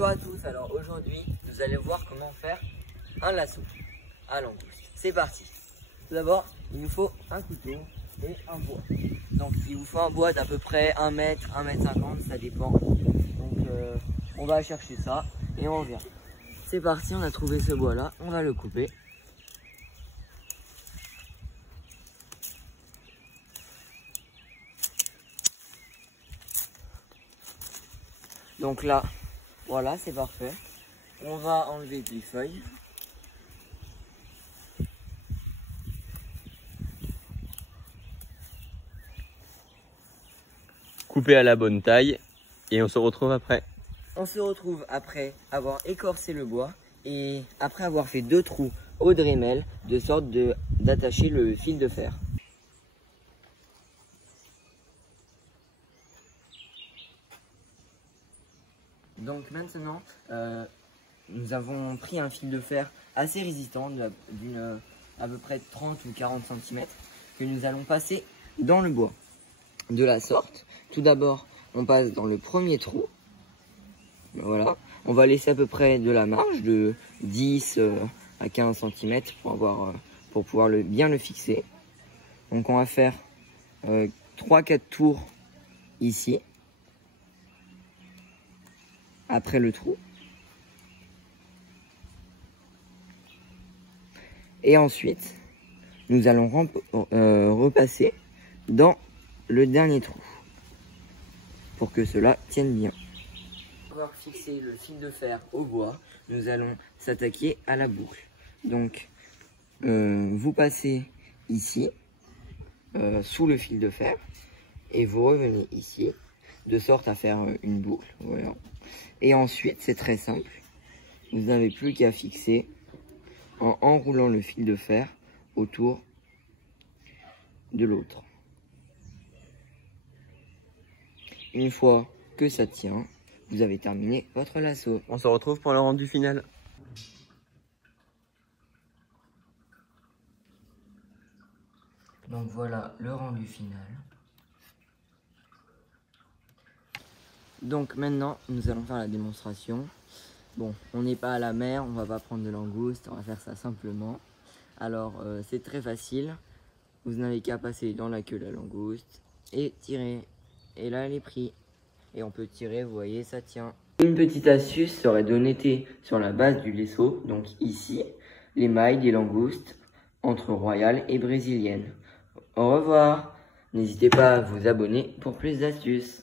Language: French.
Bonjour à tous, alors aujourd'hui nous allons voir comment faire un lasso à langouste. C'est parti. Tout d'abord il nous faut un couteau et un bois. Donc il vous faut un bois d'à peu près 1 mètre, 1 mètre 50, ça dépend. Donc on va chercher ça et on revient. C'est parti, on a trouvé ce bois là, on va le couper. Donc là, voilà, c'est parfait. On va enlever les feuilles. Couper à la bonne taille et on se retrouve après. On se retrouve après avoir écorcé le bois et après avoir fait 2 trous au Dremel de sorte d'attacher le fil de fer. Donc maintenant, nous avons pris un fil de fer assez résistant d'une à peu près 30 ou 40 cm que nous allons passer dans le bois. De la sorte, tout d'abord, on passe dans le premier trou. Voilà, on va laisser à peu près de la marge de 10 à 15 cm pour pouvoir bien le fixer. Donc on va faire 3-4 tours ici. Après le trou. Et ensuite, nous allons repasser dans le dernier trou pour que cela tienne bien. Pour avoir fixé le fil de fer au bois, nous allons s'attaquer à la boucle. Donc, vous passez ici, sous le fil de fer, et vous revenez ici, de sorte à faire une boucle. Voilà. Et ensuite, c'est très simple. Vous n'avez plus qu'à fixer en enroulant le fil de fer autour de l'autre. Une fois que ça tient, vous avez terminé votre lasso. On se retrouve pour le rendu final. Donc voilà le rendu final. Donc maintenant, nous allons faire la démonstration. Bon, on n'est pas à la mer, on va pas prendre de langouste, on va faire ça simplement. Alors, c'est très facile. Vous n'avez qu'à passer dans la queue la langouste et tirer. Et là, elle est prise. Et on peut tirer, vous voyez, ça tient. Une petite astuce serait de noter sur la base du lasso, donc ici, les mailles des langoustes entre royale et brésilienne. Au revoir. N'hésitez pas à vous abonner pour plus d'astuces.